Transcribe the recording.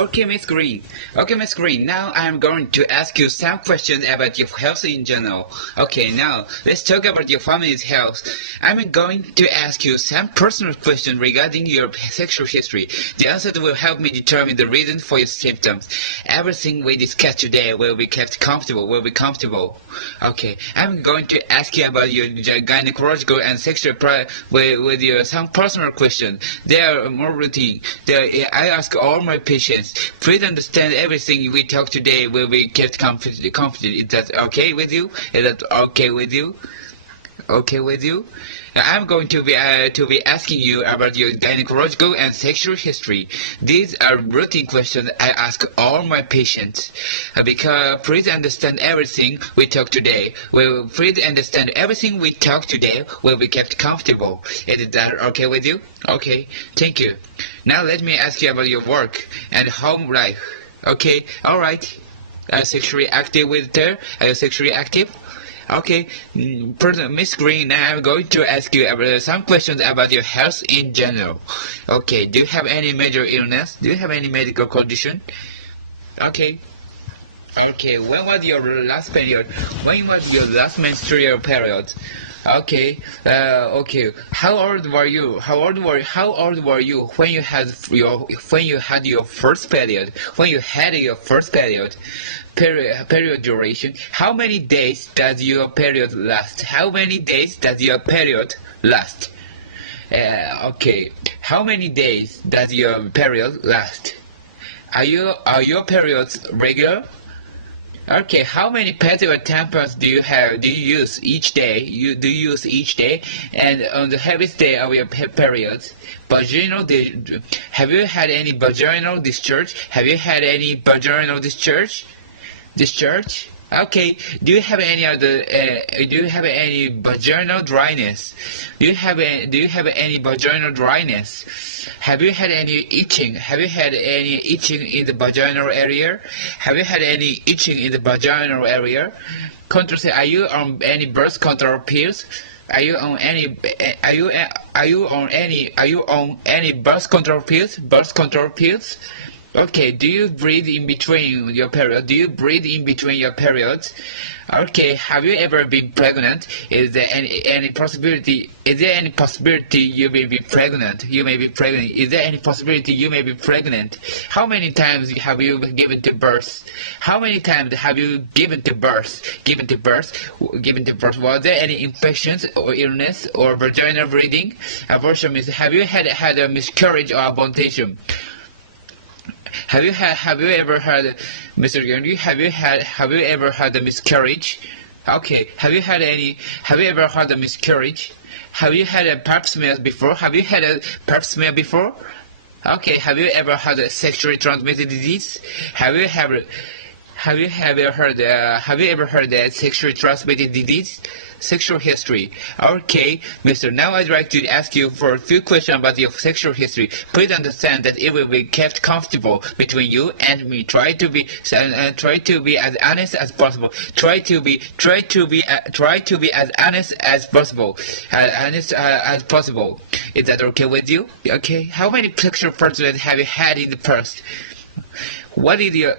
Okay, Miss Green. Okay, Miss Green. Now I'm going to ask you some questions about your health in general. Okay, now let's talk about your family's health. I'm going to ask you some personal questions regarding your sexual history. The answer will help me determine the reason for your symptoms. Everything we discuss today will be kept comfortable. Okay, I'm going to ask you about your gynecological and sexual with your some personal questions. They are more routine. I ask all my patients. Please understand everything we talk today will be kept confidential. Is that okay with you? Is that okay with you? Okay with you? I'm going to be asking you about your gynecological and sexual history. These are routine questions I ask all my patients. Because please understand everything we talk today. Please understand everything we talk today will be kept comfortable. Is that okay with you? Okay, thank you. Now let me ask you about your work and home life. Okay, alright. Are you sexually active with her? Are you sexually active? Okay, Miss Green, now I'm going to ask you about some questions about your health in general. Okay, do you have any major illness? Do you have any medical condition? Okay. Okay, when was your last period? When was your last menstrual period? Okay. Okay. How old were you? How old were you when you had your first period? When you had your first period? Period duration. How many days does your period last? How many days does your period last? Okay. How many days does your period last? Are your periods regular? Okay, how many pads or tampons do you use each day? Do you use each day? And on the heaviest day of your periods, have you had any vaginal discharge? Have you had any vaginal discharge? Okay. Do you have any vaginal dryness? Do you have any vaginal dryness? Have you had any itching? Have you had any itching in the vaginal area? Have you had any itching in the vaginal area? Contrast. Are you on any birth control pills? Are you on any birth control pills? Birth control pills? Okay, do you breathe in between your periods? Okay, have you ever been pregnant? Is there any possibility you may be pregnant? Is there any possibility you may be pregnant? How many times have you given to birth? How many times have you given to birth? Was there any infections or illness or vaginal bleeding? Abortion means have you had a miscarriage or abortion? Have you ever had, Mr. Gandhi? Have you ever had a miscarriage? Okay. Have you ever had a miscarriage? Have you had a pap smear before? Okay. Have you ever had a sexually transmitted disease? Have you ever heard a sexually transmitted disease? Sexual history. Okay, Mister. Now I'd like to ask you for a few questions about your sexual history. Please understand that it will be kept comfortable between you and me. Try to be as honest as possible. Try to be as honest as possible. As possible. Is that okay with you? Okay. How many sexual partners have you had in the past? What is your